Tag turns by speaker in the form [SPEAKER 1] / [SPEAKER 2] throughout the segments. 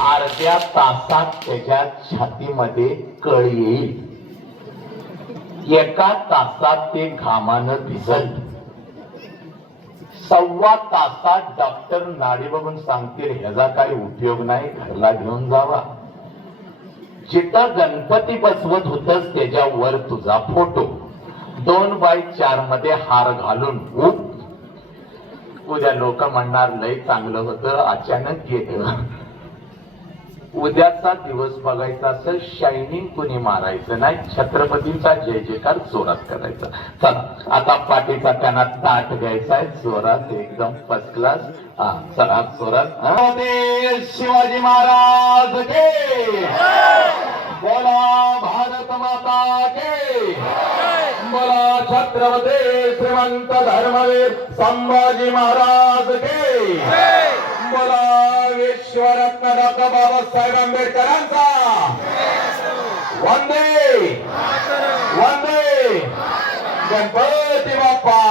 [SPEAKER 1] अर्ध्या तासात त्याच्या छातीमध्ये कळ येईल. एका तासात ते घामानं भिजल. सव्वा तासात डॉक्टर नाडी बघून सांगतील ह्याचा काही उपयोग नाही घरला घेऊन जावा. जिथं गणपती बसवत होतस त्याच्यावर तुझा फोटो. दोन बाय चारमध्ये हार घालून उद्या लोक म्हणणार लय चांगलं होतं अचानक गेलं. उद्याचा दिवस बघायचा असेल शायनिंग कुणी मारायचं नाही छत्रपतींचा जय जयकार जोरात करायचा. चला आता पाठीचा त्यांना ताट घ्यायचा आहे जोरात एकदम फर्स्ट क्लास हा चला जोरात. शिवाजी महाराज के. बोला भारत माता के. बोला छत्रपती श्रीमंत धर्मवीर संभाजी महाराज के. बोला विश्वरत्न डॉक्टर बाबासाहेब आंबेडकरांचा. वंदे. वंदे. गणपती बाप्पा.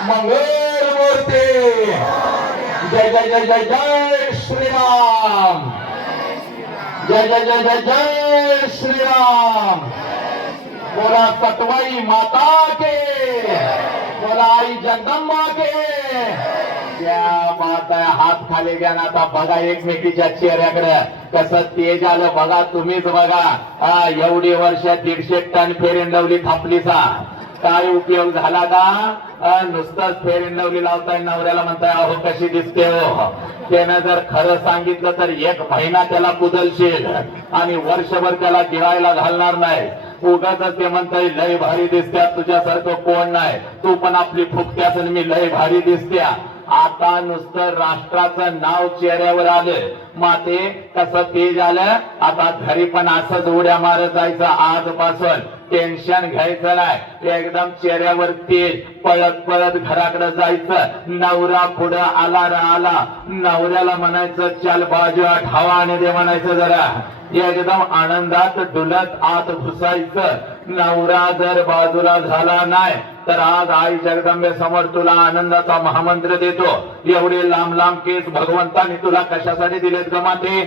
[SPEAKER 1] मंगल मूर्ती. जय जय जय जय जय श्रीराम. जय जय जय जय जय श्रीराम. बोला सतवाई माता के. बोला आई जगदम्बा के. त्या बात हात खाली घ्या ना. आता बघा एकमेकीच्या चेहऱ्याकडे. कसं तेज आलं बघा तुम्हीच बघा. हा, एवढी वर्ष दीडशे टन फेरेंडवली थापली काय उपयोग झाला का? नुसतंच नुसताच फेरेंडवली लावताय नवऱ्याला म्हणताय अहो कशी दिसते हो. त्यानं जर खरं सांगितलं तर एक महिना त्याला कुदलशील आणि वर्षभर त्याला गिळायला घालणार नाही. उगाच ते म्हणताय लय भारी दिसत्या तुझ्यासारखं कोण नाही. तू पण आपली फुकत्यास मी लय भारी दिसत्या. आता नुसतं राष्ट्राचं नाव चेहऱ्यावर आलं माते कसं ते आलं आता घरी पण असंच उड्या मारत जायचं. आजपासून टेन्शन घ्यायचं नाही. एकदम चेहऱ्यावर तेल पळत पळत घराकडे जायचं. नवरा पुढं आला रा आला. नवऱ्याला म्हणायचं चल बाजू हवा आणि दे म्हणायचं जरा. एकदम आनंदात डुलत आत घुसायचं. नवरा जर बाजूला झाला नाही तर आज आई जगदंबे समोर तुला आनंदाचा महामंत्र देतो. एवढे लांब लांब केस भगवंताने तुला कशासाठी दिले ग माते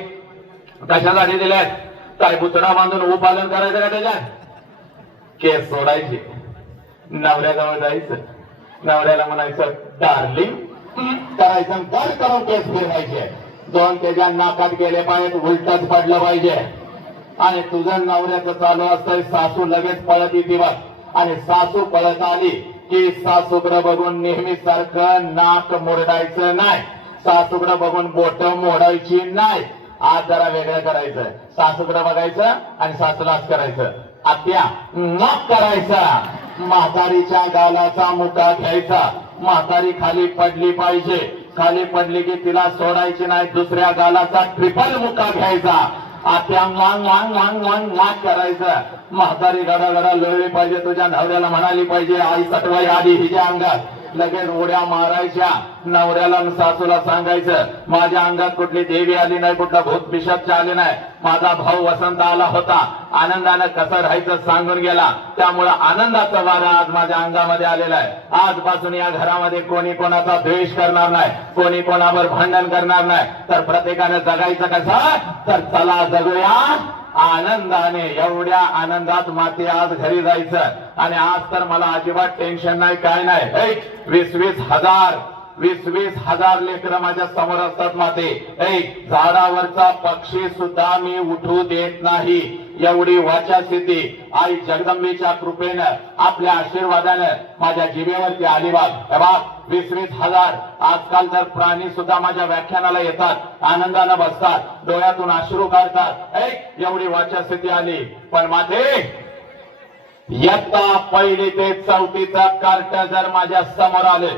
[SPEAKER 1] कशासाठी दिल्यात? काय पुतळा बांधून उपालन करायचं का त्याच्यात? केस सोडायचे. नवऱ्याजवळ जायचं. नवऱ्याला म्हणायचं डार्लिंग करायचं आणि कर करून केस फिरवायचे. दोन त्याच्या नाकात गेले पाहिजे उलटच पडलं पाहिजे. आणि तुझं नवऱ्याचं चालू असतंय सासू लगेच पळत येते बघ. आणि सासू पळत आली की सासूकडे बघून नेहमी सारखं नाक मुरडायचं नाही. सासूकडे बघून बोट मोडायची नाही. आज जरा वेगळं करायचं. सासूकडं बघायचं आणि सासूलाच करायचं. आत्या नाक करायचा. म्हातारीच्या गालाचा मुका घ्यायचा. म्हातारी खाली पडली पाहिजे. खाली पडली की तिला सोडायची नाही दुसऱ्या गालाचा ट्रिपल मुका घ्यायचा. आत्या लांग लांग लांग लांग वांग करायचं. म्हातारी गडा गडा लोळली पाहिजे तुझ्या नवऱ्याला म्हणाली पाहिजे आई सटवाई आधी हिच्या अंगात. लगेच उड्या मारायच्या. नवऱ्याला सासूला सांगायचं माझ्या अंगात कुठली देवी आली नाही कुठला भूत पिशाच आले नाही. माझा भाऊ वसंत आला होता. आनंदानं कसं राहायचं सांगून गेला. त्यामुळं आनंदाचा वारा आज माझ्या अंगामध्ये आलेला आहे. आजपासून या घरामध्ये कोणी कोणाचा द्वेष करणार नाही कोणी कोणावर भांडण करणार नाही. तर प्रत्येकानं जगायचं कसं? तर चला जगूया. आनंदाने एवढ्या आनंदात माते आज घरी जायचं. आणि आज तर मला अजिबात टेन्शन नाही काय नाही. वीस वीस हजार वीस वीस हजार लेकर माझ्यासमोर असतात माते. झाडावरचा पक्षी सुद्धा मी उठू देत नाही. एवढी वाचा स्थिती आई जगदंबेच्या कृपेनं आपल्या आशीर्वादानं माझ्या जिभेवरती आली बाग. वीस वीस हजार. आजकाल तर प्राणी सुद्धा माझ्या व्याख्यानाला येतात आनंदानं बसतात डोळ्यातून अश्रू काढतात. ऐ एवढी वाचा स्थिती आली. पण माते यंदा पहिली ते चौथीचा कार्ट जर माझ्यासमोर आले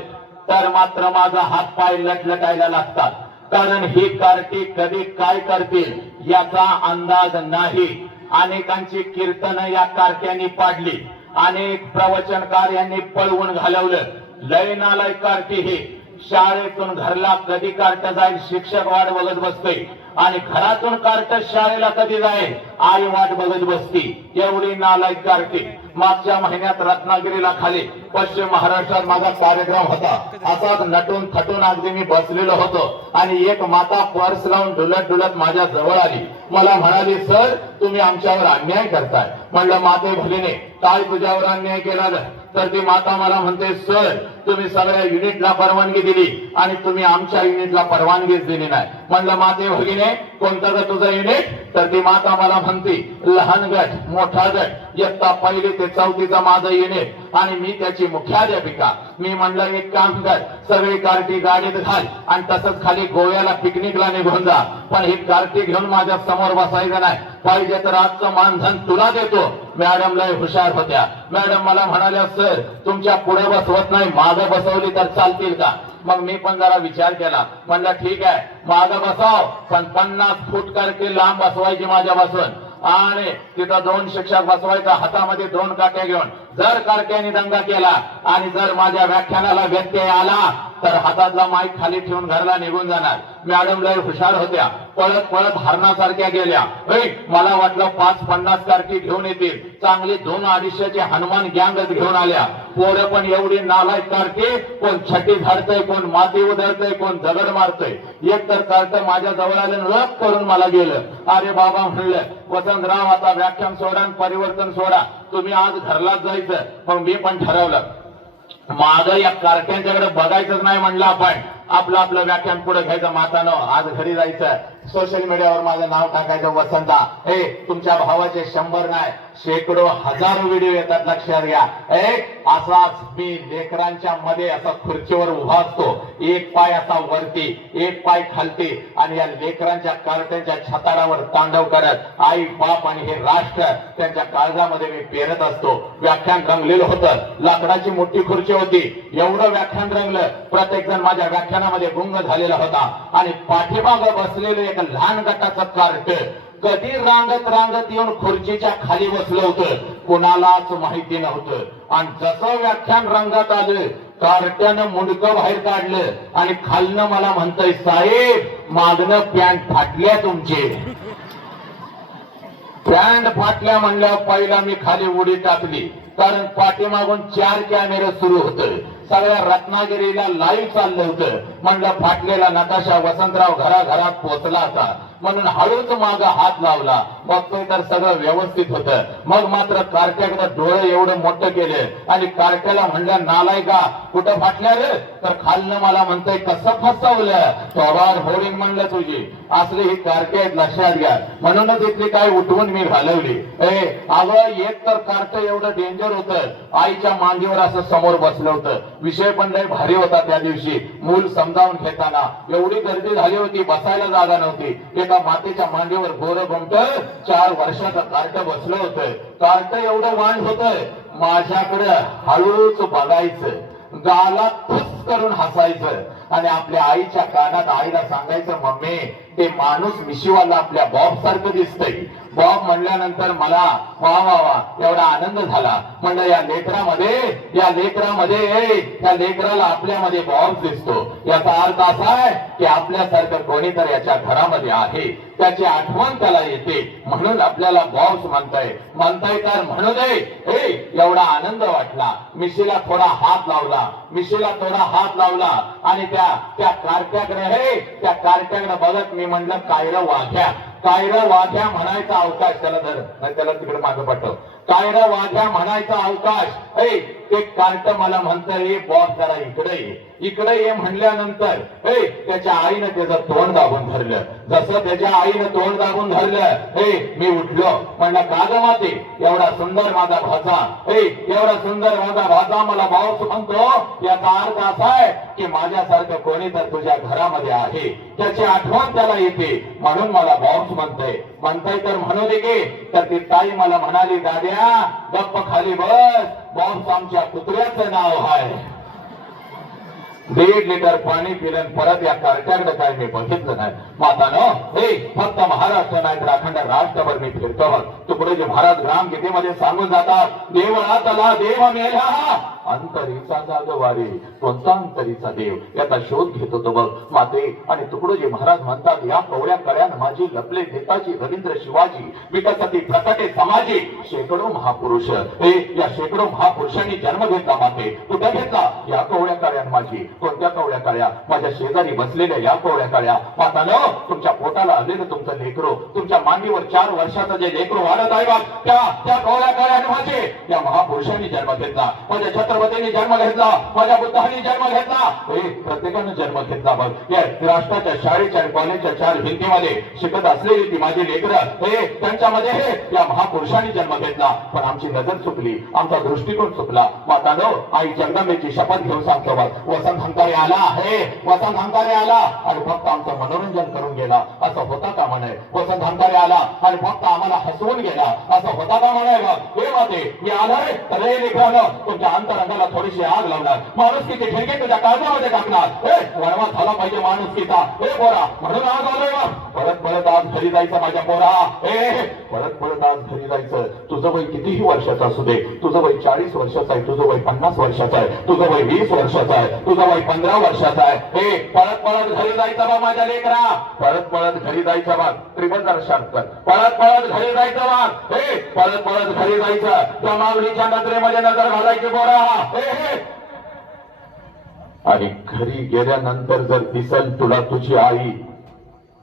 [SPEAKER 1] तर मात्र माझा हात पाय लटलटायला लागतात. कारण ही कार्टी कधी काय करतील याचा अंदाज नाही. अनेकांची कीर्तन या कार्ट्यांनी पाडली. अनेक प्रवचनकार यांनी पळवून घालवलं. लय नालाय कार्टी ही. शाळेतून घरला कधी कार्ट जाईल शिक्षक वाट बघत बसते. आणि घरातून कार्ट शाळेला कधी जाईल आई वाट बघत बसती. एवढी नालायक कार्टी. मागच्या महिन्यात रत्नागिरीला खाली पश्चिम महाराष्ट्रात माझा कार्यक्रम होता. असाच नटून थटून अगदी मी बसलेलो होतो आणि एक माता पर्स लावून डुलत डुलत माझ्या जवळ आली. मला म्हणाली सर तुम्ही आमच्यावर अन्याय करताय. म्हणलं माते भलीने काय तुझ्यावर अन्याय केला तर ती माता मला म्हणते सर तुम्ही सगळ्या युनिटला परवानगी दिली आणि तुम्ही आमच्या युनिटला परवानगीच दिली नाही. म्हणलं माते भगिने कोणतं ग तुझं युनिट तर ती माता मला म्हणते लहान गट मोठा गट इयत्ता पहिली ते चौथीचा माझं युनिट आणि मी त्याची मुख्याध्यापिका. मी म्हणलं एक काम कर सगळी कार्टी गाडीत घाल आणि तसंच खाली गोव्याला पिकनिकला निघून जा. पण ही कार्टी घेऊन माझ्यासमोर बसायचं नाही. पाहिजे तर आजचं मानधन तुला देतो. मॅडम लय हुशार होत्या. मॅडम मला म्हणाल्या सर तुमच्यापुढे बसवत नाही मागे बसवली तर चालतील का? मग मी पण जरा विचार केला. म्हणलं ठीक आहे मागे बसाव पण पन्नास फूट करके लांब बसवायची माझ्यापासून. आणि तिथं दोन शिक्षक बसवायचा हातामध्ये दोन काट्या घेऊन जर कारक्याने दंगा केला आणि जर माझ्या व्याख्यानाला व्यत्यय आला तर हातातला माईक खाली ठेवून घरला निघून जाणार. मॅडम लय हुशार होत्या. पळत पळत हरणासारख्या गेल्या. मला वाटलं पाच पन्नास कारकी घेऊन येतील. चांगली दोन अडीचशेचे हनुमान गँगच घेऊन आल्या. पोरं पण एवढी नालायक कारकी. कोण छटी झाडतय कोण माती उधळतय कोण दगड मारतय. एक तर कार्ट माझ्या जवळ आलं रप करून मला गेलं. अरे बाबा म्हणलं. वसंतराव आता व्याख्यान सोडा आणि परिवर्तन सोडा. तुम्ही आज घरलाच जायचं. पण मी पण ठरवलं. माग या कारख्यांच्याकडे बघायचंच नाही म्हणलं आपण. आपलं आपलं व्याख्यान पुढे घ्यायचं मातानं आज घरी जायचं सोशल मीडियावर माझं नाव टाकायचं वसंता. ए तुमच्या भावाचे शंभर नाही शेकडो हजारो व्हिडिओ येतात लक्षात घ्या. ए असाच मी लेकरांच्या मध्ये असा खुर्चीवर उभा असतो. एक पाय असा वरती एक पाय खालती आणि या लेकरांच्या कार्ट्यांच्या छताडावर तांडव करत आई बाप आणि हे राष्ट्र त्यांच्या काळजामध्ये मी पेरत असतो. व्याख्यान रंगलेलं होतं. लाकडाची मोठी खुर्ची होती. एवढं व्याख्यान रंगलं. प्रत्येक जण माझ्या व्याख्यानामध्ये गुंग झालेला होता. आणि पाठीमाग बसलेलं एक लहान गटाचं कार्ट कधी रांगत रांगत येऊन खुर्चीच्या खाली बसलं होतं. कोणालाच माहिती नव्हतं. आणि जसं व्याख्यान रंगात आलं कार्ट्यानं मुंडकं बाहेर काढलं. आणि खालनं मला म्हणतय साहेब मागणं पॅन्ट फाटल्या तुमचे. पॅन्ट फाटल्या म्हणलं पहिला मी खाली उडी टाकली. कारण पाठीमागून चार कॅमेरे सुरू होते. सगळ्या रत्नागिरीला लाईव्ह चाललं होतं. म्हणलं फाटलेला नकाशा वसंतराव घराघरात पोचला होता म्हणून हळूच माग हात लावला. बघतोय तर सगळं व्यवस्थित होतं. मग मात्र कारट्याकडे डोळे एवढं मोठं केले. आणि कारट्याला म्हणलं नालाय का कुठं फाटल्या रे तर खालनं मला म्हणतंय कसं फसवलं? थोबार होडिंग म्हणलं तुझी. असली ही कारटी आहेत लक्षात घ्या. म्हणूनच इथली काय उठवून मी घालवली. ए अगं एक तर कारट एवढं डेंजर होतं. आईच्या मांडीवर असं समोर बसलं होतं. विषय पण लय भारी होता त्या दिवशी. मूल समजावून घेताना. एवढी गर्दी झाली होती बसायला जागा नव्हती. एका मातेच्या मांडीवर गोर गुमट चार वर्षाचं कार्ट बसलं होतं कार्ट एवढं वांड होतंय. माझ्याकडे हळूच बघायचं गाला फुस करून हसायचं आणि आपल्या आईच्या कानात आईला सांगायचं मम्मी ते माणूस मिशीवाला आपल्या बॉब सारखं दिसतंय. बॉब म्हणल्यानंतर मला वा वा वा एवढा आनंद झाला. म्हणलं या लेकरामध्ये या लेकरामध्ये त्या लेकराला आपल्यामध्ये बॉब दिसतो. याचा अर्थ असा आहे की आपल्यासारखं कोणीतरी याच्या घरामध्ये आहे. त्याची आठवण त्याला येते. म्हणून आपल्याला बॉब्स म्हणताय. म्हणताय तर म्हणू दे. ए एवढा आनंद वाटला. मिशीला थोडा हात लावला. मिशीला थोडा हात लावला. आणि त्या त्या कारट्याकडे हे त्या कारट्याकडे बघत मी म्हणलं कायरा वाघ्या. कायदा वाद्या म्हणायचा अवकाश त्याला धर. नाही त्याला तिकडे मागे पाठव. कायरा वाचा म्हणायचा अवकाश. ऐ ते कार्ट मला म्हणतं हे बॉस जरा इकडे ये. इकडे ये म्हणल्यानंतर ए त्याच्या आईनं त्याचं तोंड दाबून धरलं. जसं त्याच्या आईनं तोंड दाबून धरलं ए मी उठलो. म्हणलं का ग माते एवढा सुंदर माझा भाचा. ए एवढा सुंदर माझा भाचा मला बॉस म्हणतो. याचा अर्थ असा आहे की माझ्यासारखं कोणी तर तुझ्या घरामध्ये आहे. त्याची आठवण त्याला येते. म्हणून मला बॉस म्हणतंय. म्हणताय तर म्हणू दे की तर ती ताई मला म्हणाली दाद्या गप्प खाली बस. बॉम्स आमच्या कुत्र्याचं नाव आहे दीड लिटर पाणी पिलं परत या कार्ट्याकडे काय मी बघितलं नाही. मातानो हे फक्त महाराष्ट्र नाही तर अखंड राष्ट्रभर मी फिरतो तुकडे जे महाराज ग्राम गीतेमध्ये सांगून जातात देवळातला देव मेला.
[SPEAKER 2] अंतरीचा जागवारे कोणता अंतरीचा देव याचा शोध घेतो तो बघ. माते आणि तुकडोजी महाराज म्हणतात या कवळ्या कळ्यान माझी लपले नेताजी रवींद्र शिवाजी विकसती प्रकटे समाजी शेकडो महापुरुष. हे या शेकडो महापुरुषांनी जन्म घेतला माते. कुठे घेतला? या कवळ्या कळ्यान माझी. कोणत्या कवळ्या कळ्या माझ्या शेजारी बसलेल्या या कवळ्या कळ्या माता न तुमच्या पोटाला आलेलं तुमचं लेकरो तुमच्या मांडीवर चार वर्षाचं जे लेकरो वाढत आहे बघ त्या त्या कवळ्या कळ्यान माझे. या महापुरुषांनी जन्म घेतला. माझ्या पार्वतीने जन्म घेतला माझ्या बुद्धाने जन्म घेतला. प्रत्येकानं जन्म घेतला बघ. या राष्ट्राच्या शाळेच्या आणि कॉलेजच्या चार भिंतीमध्ये शिकत असलेली ती माझी लेकरं हे त्यांच्यामध्ये हे या महापुरुषांनी जन्म घेतला. पण आमची नजर चुकली आमचा दृष्टिकोन चुकला. मातानो आई जगदंबेची शपथ घेऊन सांगतो बघ. वसंत हंकारे आला हे वसंत हंकारे आला. आणि फक्त आमचं मनोरंजन करून गेला. असं होता का म्हणे? वसंत हंकारे आला आणि फक्त आम्हाला हसवून गेला. असं होता का म्हणे बघ? हे माते मी आलोय. तर हे लेकरानं तुमच्या अंतरंगाला थोडीशी आग लावणार. माणूस किती ठेके तुझ्या काळजामध्ये टाकणार. ए वणवा झाला पाहिजे माणूस किता ए पोरा म्हणून आज आलोय परत परत आज घरी जायचं माझ्या पोरा. ए परत परत आज घरी जायचं. तुझं वय कितीही वर्षाचं असू दे. तुझं वय चाळीस वर्षाचं आहे. तुझं वय पन्नास वर्षाचं आहे. तुझं वय वीस वर्षाचं आहे. तुझं वय पंधरा वर्षाचं आहे. ए परत परत घरी जायचं बा माझ्या लेकरा. परत परत घरी जायचं बा. ट्रिपल दर्शन परत परत घरी जायचं बा. ए परत परत घरी जायचं. त्या मागणीच्या नजरेमध्ये नजर घालायची बोरा आणि घरी गेल्यानंतर जर दिसल तुला तुझी आई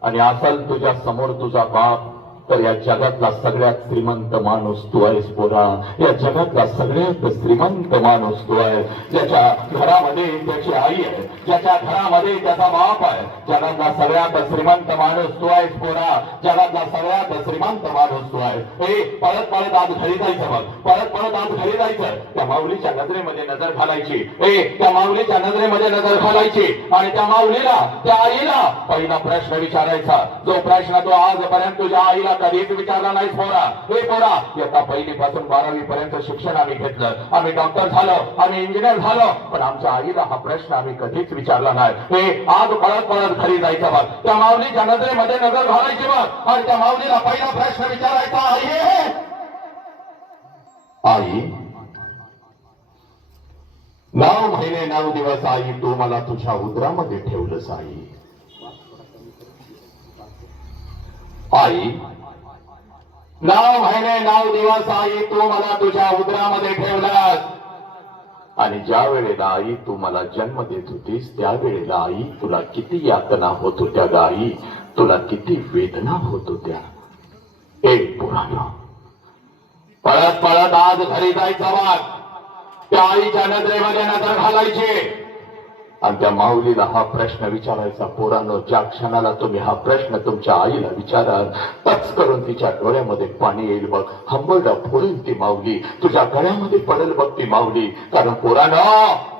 [SPEAKER 2] आणि असल तुझ्या समोर तुझा बाप तर या जगातला सगळ्यात श्रीमंत माणूस तू आहेस पोरा. या जगातला सगळ्यात श्रीमंत माणूस तू आहे. ज्याच्या घरामध्ये त्याची आई आहे. ज्याच्या घरामध्ये त्याचा बाप आहे. जगातला सगळ्यात श्रीमंत माणूस तू आहेस पोरा. जगातला सगळ्यात श्रीमंत माणूस तू आहे. हे परत परत आज घरी जायचं मग परत परत आज घरी जायचं. त्या माऊलीच्या नजरेमध्ये नजर घालायची. ए त्या माऊलीच्या नजरेमध्ये नजर घालायची. आणि त्या माऊलीला त्या आईला पहिला प्रश्न विचारायचा. जो प्रश्न तो आजपर्यंत तुझ्या आईला आता एक विचारला नाही पोरा हे पोरा इयत्ता पहिली पासून बारावी पर्यंत शिक्षण आम्ही घेतलं. आम्ही डॉक्टर झालो आम्ही इंजिनियर झालो. पण आमच्या आईला हा प्रश्न आम्ही कधीच विचारला नाही. हे आज परत परत घरी जायचं बघ. त्या माऊलीच्या नजरेमध्ये नजर घालायची बघ. आणि त्या माऊलीला पहिला प्रश्न विचारायचा आई आई नऊ महिने नऊ दिवस आई तू मला तुझ्या उदरामध्ये ठेवलंस आई. आई नाव महिने नाव दिवस आई तू मला तुझ्या उदरामध्ये ठेवलास आणि ज्या वेळेला आई तू मला जन्म देत होतीस त्यावेळेला आई तुला किती यातना होत होत्या गाई तुला किती वेदना होत होत्या. एक पुराण. पळत पळत आज घरी जायचा वाट. त्या आईच्या नजरेमध्ये नजर घालायची. आणि त्या माऊलीला हा प्रश्न विचारायचा पोरांनो ज्या क्षणाला तुम्ही हा प्रश्न तुमच्या आईला विचाराल तच करून तिच्या डोळ्यामध्ये पाणी येईल बघ. हंबरडा फोडेल ती माऊली तुझ्या गळ्यामध्ये पडेल बघ ती माऊली. कारण पोरानो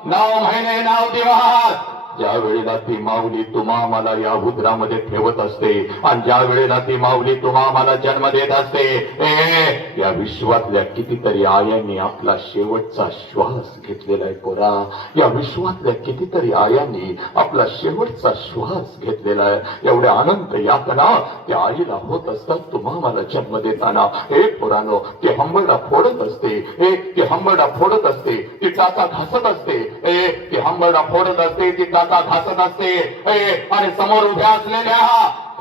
[SPEAKER 2] नाव महिने नाव दिवस. ज्या वेळेला ती माऊली तुम्हा मला या उदरामध्ये ठेवत असते आणि ज्या वेळेला ती माऊली तुम्हा मला जन्म देत असते या विश्वातल्या कितीतरी आयांनी आपला शेवटचा श्वास घेतलेला आहे पोरा. या विश्वातल्या कितीतरी आयांनी आपला शेवटचा श्वास घेतलेला आहे. एवढ्या अनंत यातना त्या आईला होत असतात तुम्हा मला जन्म देताना. हे पोरानो ते हंबरडा फोडत असते हे ते हंबरडा फोडत असते ती टाचा घासत असते ए ती हंबरडा फोडत असते ती टाचा घासत असते आणि समोर उभ्या असलेल्या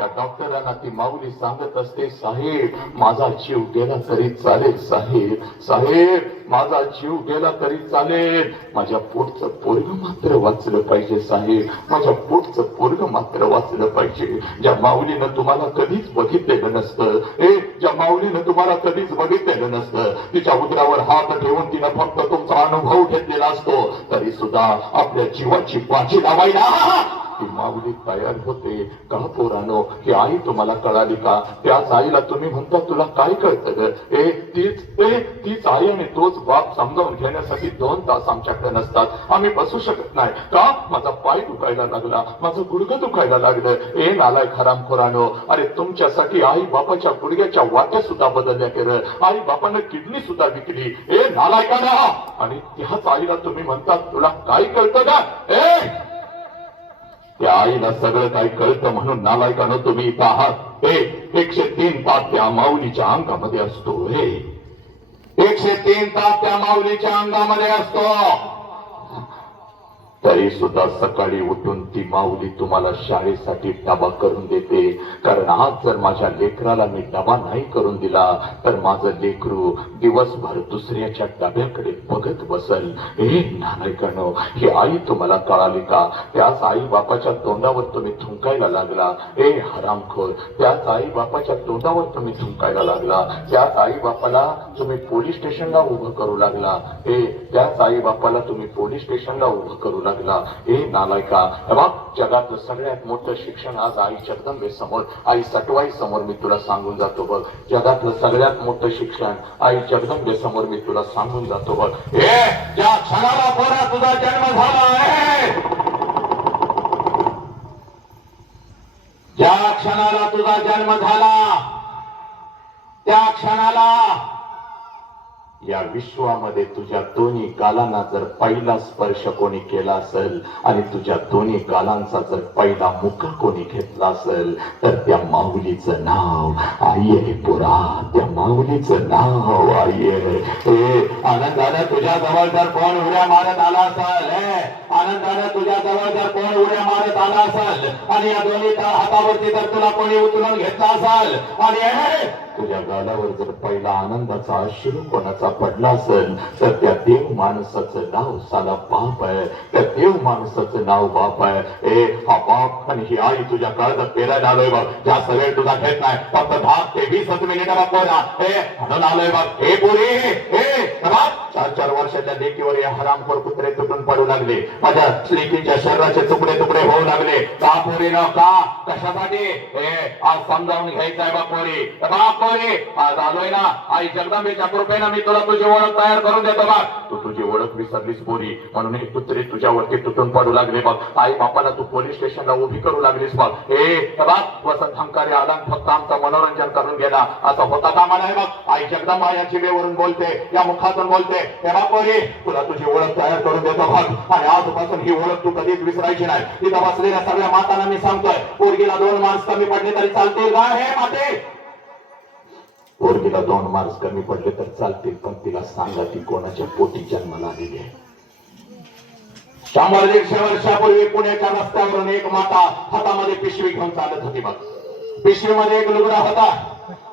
[SPEAKER 2] त्या डॉक्टरांना ती माऊली सांगत असते साहेब माझा जीव गेला तरी चालेल साहेब. साहेब माझा जीव गेला तरी चालेल. माझ्या पोटचं पोरग मात्र वाचलं पाहिजे साहेब. माझ्या पोटचं पोरग मात्र वाचलं पाहिजे. ज्या माऊलीनं तुम्हाला कधीच बघितलेलं नसतं. ए ज्या माऊलीनं तुम्हाला कधीच बघितलेलं नसतं. तिच्या उदरावर हात ठेवून तिनं फक्त तुमचा अनुभव घेतलेला असतो. तरी सुद्धा आपल्या जीवाची बाजी लावायला ती माऊली तयार होते. का पोरानो ही आई तुम्हाला कळाली का? त्याच आईला तुम्ही म्हणता तुला काय कळतं ए तीच ए तीच आई आणि तोच बाप समजावून घेण्यासाठी दोन तास आमच्याकडे नसतात. आम्ही बसू शकत नाही. का? माझा पाय दुखायला लागला. माझं गुडघं दुखायला लागलं. ए नालाय खराम खोरानो अरे तुमच्यासाठी आई बापाच्या गुडघ्याच्या वाट्या सुद्धा बदलल्या केलं आई बापानं किडनी सुद्धा विकली. ए नालाय आणि त्याच आईला तुम्ही म्हणतात तुला काय कळतं का ए! त्या आईला सगळं काही कळतं म्हणून नालायकानं तुम्ही इथं आहात. हे एकशे तीन तास त्या माऊलीच्या अंगामध्ये असतो. हे एकशे तीन तास त्या माऊलीच्या अंगामध्ये असतो. तरी सुद्धा सकाळी उठून ती माऊली तुम्हाला शाळेसाठी डबा करून देते. कारण आज जर माझ्या लेकराला मी डबा नाही करून दिला तर माझं लेकरू दिवसभर दुसऱ्याच्या डब्याकडे बघत बसल. हे नालायकानो ही आई तुम्हाला कळाली का? त्याच आई बापाच्या तोंडावर तुम्ही थुंकायला लागला. ए हरामखोर त्याच आई बापाच्या तोंडावर तुम्ही थुंकायला लागला. त्याच आई बापाला तुम्ही पोलीस स्टेशनला उभं करू लागला. ए त्याच आई बापाला तुम्ही पोलीस स्टेशनला उभं करू लागला. लागला. हे नालायका बाप जगात सगळ्यात मोठं शिक्षण आज आई जगदंबे समोर आई सटवाई समोर मी तुला सांगून जातो बघ. जगातलं सगळ्यात मोठं शिक्षण आई जगदंबे समोर मी तुला सांगून जातो बघ. हे ज्या क्षणाला पोरा तुझा जन्म झाला आहे ज्या क्षणाला तुझा जन्म झाला त्या क्षणाला या विश्वामध्ये तुझ्या दोन्ही गालांना जर पहिला स्पर्श कोणी केला असेल आणि तुझ्या दोन्ही गालांचा जर पहिला मुख कोणी घेतला असेल तर त्या माऊलीचं नाव आई आहे पुरा. त्या माऊलीचं नाव आई आहे ए, तुझ्या जवळ जर कोण उड्या मारत आला असेल? आनंदाने तुझ्या जवळ जर कोण उड्या मारत आला असेल? आणि या दोन्ही हातावरती जर तुला कोणी उचलून घेतला असेल आणि तुझ्या गालावर जर पहिला आनंदाचा अश्रू कोणाचा पडला असेल तर त्या देव माणसाचं नाव साला बाप आहे. त्या देव माणसाचं नाव बाप आहे. ए हा बाप आणि ही आई तुझ्या काळात पेरायला आलोय बाप. ज्या सगळे तुझा घेत नाही फक्त दहा ते वीसच मिनिटं बघ पोरा ए म्हणून आलोय बाप. हे पुरी हे चार चार वर्षाच्या लेकीवर या हरामखोर कुत्रे तुटून पडू लागले. माझ्या लेकीच्या शरीराचे तुकडे तुकडे होऊ लागले. का पोरी न का? कशासाठी? हे आज समजावून घ्यायचंय बापोरी बा पोरी आज आलोय ना. आई जगदंबेच्या कृपेनं मी तुला तुझी ओळख तयार करून देतो बा तू तुझी ओळख विसरलीस बोरी म्हणून हे कुत्री तुझ्यावरती तुटून पडू लागले बघ. आई बापाला तू पोलीस स्टेशनला उभी करू लागलीस बघ. हे बा वसंत हंकारी आला फक्त आमचं मनोरंजन करून गेला. असं होता कामा नाही बघ? आई जगदंबा या जिभेवरून बोलते या मुखातून बोलते हे बघ पोरी तुला तुझी ओळख तयार करून देतो बघ. आणि आजपासून ही ओळख तू कधीच विसरायची नाही. तिथं बसलेल्या सगळ्या मातांना मी सांगतोय पोरगीला दोन मार्क्स कमी पडले तरी चालतील. का हे माते पोरगीला दोन मार्क्स कमी पडले तर चालतील पण तिला सांगा ती कोणाच्या पोटी जन्माला आलेली आहे. शंभर दीडशे वर्षापूर्वी पुण्याच्या रस्त्यावरून एक माता हातामध्ये पिशवी घेऊन चालत होती बघ. पिशवीमध्ये एक लुगडा होता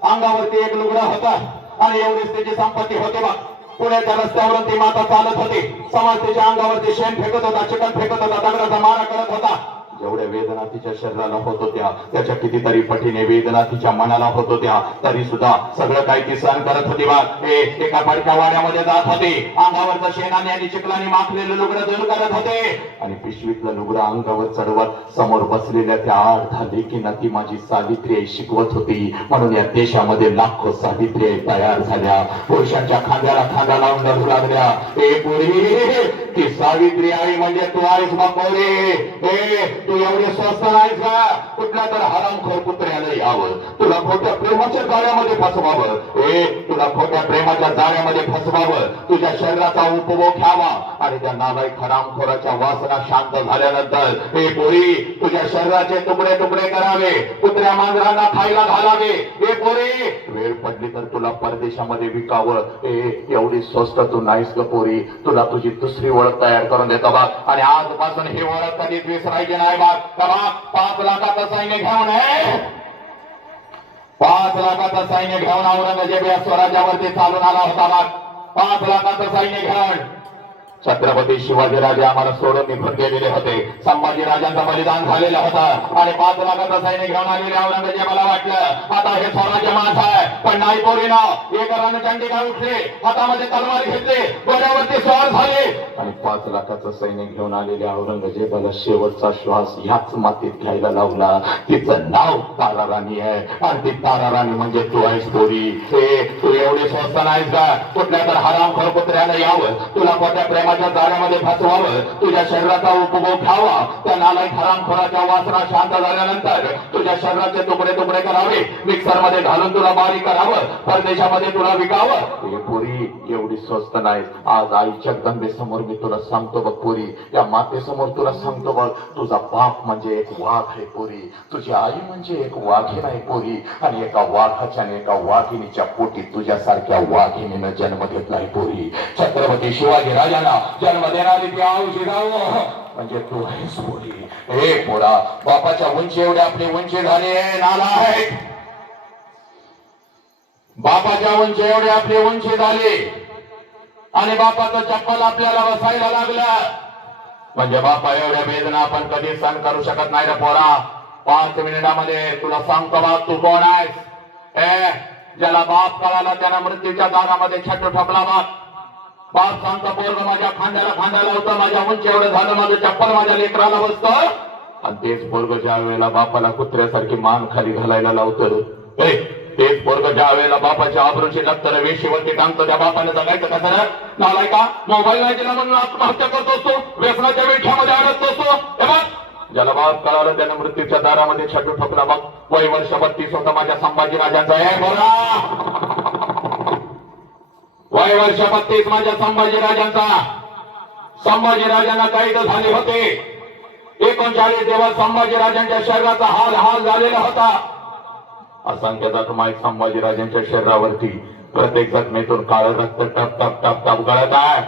[SPEAKER 2] अंगावरती एक लुगडा होता आणि एवढीच त्याची संपत्ती होती बघ. पुण्याच्या रस्त्यावरून ती माता चालत होती. समाज तिच्या अंगावरती शेण फेकत होता चिकन फेकत होता दगडाचा मारा करत होता. जेवढ्या वेदना तिच्या शरीराला होत होत्या. त्याच्या कितीतरी पटीने वेदना तिच्या मनाला होत होत्या. तरी सुद्धा सगळं काही ती सहन करत होती बाग हे एका पडक्या वाड्यामध्ये जात होते. अंगावरचं शेणाने आणि चिखलाने माखलेलं लुगडं दूर करत होते. आणि पिशवीतलं लुगडं अंगावर चढवत समोर बसलेल्या त्या अर्धा लेखीना ती माझी सावित्री आई शिकवत होती. म्हणून या देशामध्ये लाखो सावित्री आई तयार झाल्या. पुरुषांच्या खांद्याला खांदा लावून धरू लागल्या. हे पुरी ती सावित्री आई म्हणजे तू आहेस मागवले हे तू एवढे स्वस्त नाहीस का? कुठला तर हरामखोर कुत्र्याला यावं. तुला खोट्या प्रेमाच्या जाळ्यामध्ये फसवावं. हे तुला खोट्या प्रेमाच्या घ्यावं तुझ्या शरीराचा उपभोग घ्यावा. आणि त्या नालायक हरामखोराच्या वासना शांत झाल्यानंतर हे पोरी तुझ्या शरीराचे तुकडे तुकडे करावे. कुत्र्या मांजरांना खायला घालावे. हे पोरी वेळ पडली तर तुला परदेशामध्ये विकावं. हे एवढी स्वस्त तू नाहीस ग पोरी. तुला तुझी दुसरी ओळख तयार करून देतो बघ. आणि आजपासून ही ओळख कधीच विसरायची नाही बघ. का पाच लाखाचं सैन्य घेऊन पाच लाखाचं सैन्य घेऊन औरंगजेब या स्वराज्यावरती चालून आला होता बाग पाच लाखाचं सैन्य घेऊन छत्रपती शिवाजीराजे आम्हाला सोडून निघून गेलेले होते. संभाजी राजांचं बलिदान झालेलं होतं. आणि पाच लाखाचा सैनिक घेऊन आलेले औरंगजेबाला वाटलं आता हे स्वराज्य माझं आहे. पण नाही पोरीनं एक रणचंडिका उठले हातामध्ये तलवार घेतले घोड्यावरती स्वार झाले. आणि पाच लाखाचं सैनिक घेऊन आलेल्या औरंगजेबाला शेवटचा श्वास ह्याच मातीत घ्यायला लावला. तिचं नाव तारा राणी आहे. आणि ती तारा राणी म्हणजे तू आहेस पोरी. हे तू एवढी स्वस्त नाहीस का? कुठल्या तर हरामखोर कुत्र्यानं यावं. तुला कोणत्या प्रेम माझ्या जाळ्यामध्ये फसवावं तुझ्या शरीराचा उपभोग घ्यावा. त्या नालाय हरामखोराच्या वासना शांत झाल्यानंतर तुझ्या शरीराचे तुकडे तुकडे करावे. मिक्सरमध्ये घालून तुला बारीक करावं. परदेशामध्ये तुला विकावं. हे पोरी एवढी स्वस्त नाही. आज आईच्या जगदंबे समोर मी तुला सांगतो बघ पुरी. या मातेसमोर तुला सांगतो बघ. तुझा बाप म्हणजे एक वाघ आहे पुरी. तुझी आई म्हणजे एक वाघीण आहे पुरी. आणि एका वाघाच्या आणि एका वाघिणीच्या पोटी तुझ्यासारख्या वाघिणीनं जन्म घेतलाय पुरी. छत्रपती शिवाजी राजांना जन्म देणारी ती आऊशी जाऊ म्हणजे तू आहेस पोरी हे पोरा बापाच्या उंची एवढे आपले उंची झाले. नाला आहे बापाच्या उंची एवढे आपले उंची झाले. आणि बापाचं चप्पल आपल्याला बसायला लागलं. म्हणजे बापा एवढ्या वेदना आपण कधी सहन करू शकत नाही रे पोरा. पाच मिनिटामध्ये तुला सांगतो बा तू कोण आहेस ए ज्याला बाप कळाला त्याला मृत्यूच्या दारामध्ये छट ठपला बाप. पाच सांगतो पोरग माझ्या खांद्याला खांदा लावतं माझ्या उंची एवढं झालं माझं चप्पल माझ्या लेकराला बसतं. आणि तेच पोरग ज्या वेळेला बापाला कुत्र्यासारखी मान खाली घालायला लावतं ए तेच पोरग ज्या वेळेला बापाच्या आबरूची दप्तर वेशीवरती टांगतो त्या बापाने जगायचं कसं रे? नालाय का मोबाईल नाही दिला म्हणून आत्महत्या करतो असतो व्यसनाच्या विठ्यामध्ये अडकतो असतो. ज्याला बाप कळालं त्याने मृत्यूच्या दारामध्ये छटू ठोकला. बघ वय वर्ष बत्तीस होता माझ्या संभाजी राजांचा. आहे बोला! वय वर्ष बत्तीस माझ्या संभाजी राजांचा. संभाजी राजांना कैद झाले होते. एकोणचाळीस दिवस संभाजी राजांच्या शरीराचा हाल हाल झालेला होता. असंख्य जखमा संभाजी राजांच्या शरीरावरती. प्रत्येक जखमेतून काळ रक्त टप टप टप टप गळत आहे.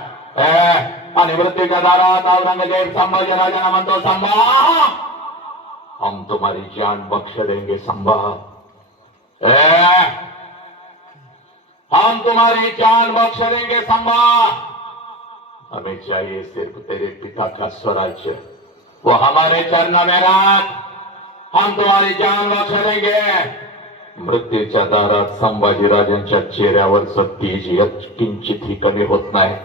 [SPEAKER 2] आणि मृत्यूच्या दारात औरंगजेब संभाजी राजांना म्हणतो संभा हम तुम्हारी जान बक्ष देंगे संभा. ए, हम तुम्हारी जान बख्श देंगे संभा हमें चाहिए सिर्फ तेरे पिता का स्वराज्य। वो हमारे चरण में राख। हम तुम्हारी जान बख्श देंगे। मृत्यूच्या दारात संभाजीराजांच्या चेहऱ्यावरचं तेज यत किंचितही कमी होत नाही.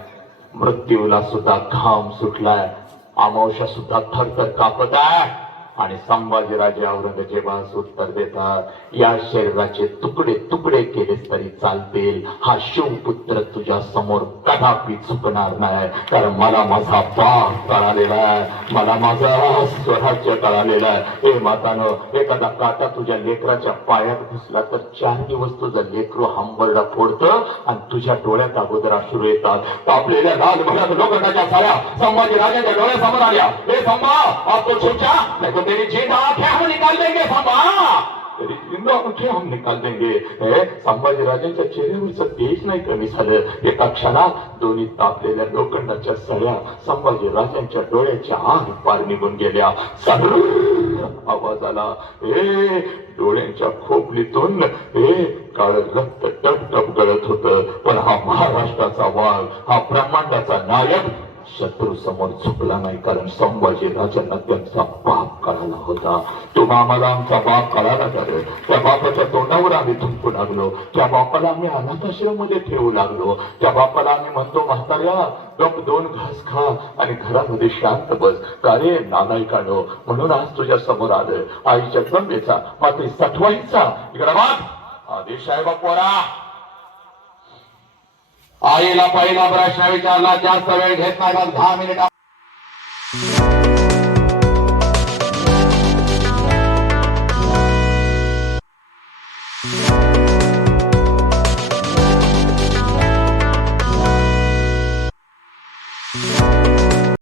[SPEAKER 2] मृत्यूला सुद्धा घाम सुटलाय. अमावस्या सुद्धा थरथर कापत आहे. आणि संभाजीराजे औरंगजेबास उत्तर देतात या शरीराचे तुकडे तुकडे केलेस तरी चालतील. हा शिवपुत्र तुझ्या समोर कदापि चुकणार नाही. कारण मला माझा बाप कळालेला आहे. मला माझा स्वराज्य कळालेला आहे. हे मातानं एखादा काटा तुझ्या लेकराच्या पायात घुसला तर चार दिवस तुझं लेकरू हंबरडा फोडतं आणि तुझ्या डोळ्यात अगोदर अश्रू येतात. कापलेल्या लाल भरात लोखंडाच्या साऱ्या संभाजी राजाच्या डोळ्यासमोर आल्या. हे संभा आप तो तेरी जीत जिंदा है हम निकाल देंगे संभा तेरी जिंदा आंखें हम निकाल देंगे संभाजी राजांच्या चेहऱ्यावरचं तेज नाही कमी झालं एका क्षणात दोन्ही तापलेल्या लोखंडाच्या सळ्या संभाजी राजांच्या डोळ्याच्या आग पार निघून गेल्या आवाज आला ए डोळ्यांच्या खोपलीतून हे काळ रक्त टप टप गळत होत पण हा महाराष्ट्राचा वाघ हा ब्रह्मांडाचा नायक शत्रू समोर झुकला नाही कारण संभाजी राजांना त्यांचा बाप कळाला होता. तुम्हा आम्हाला आमचा बाप कळाला तर त्या बापाच्या तोंडावर आम्ही थुंकू लागलो. त्या बापाला आम्ही अनाथाश्रममध्ये ठेवू लागलो. त्या बापाला आम्ही म्हणतो म्हाताऱ्या गप दोन घास खा आणि घरामध्ये शांत बस. कारे नालायकानो म्हणून आज तुझ्या समोर आलं आईच्या तंबेचा मात्र सटवाईचा इकडे वाघ आदेश आहे बापोरा आईला पहिला प्रश्न विचारला जास्त वेळ घेत नाही दहा मिनिट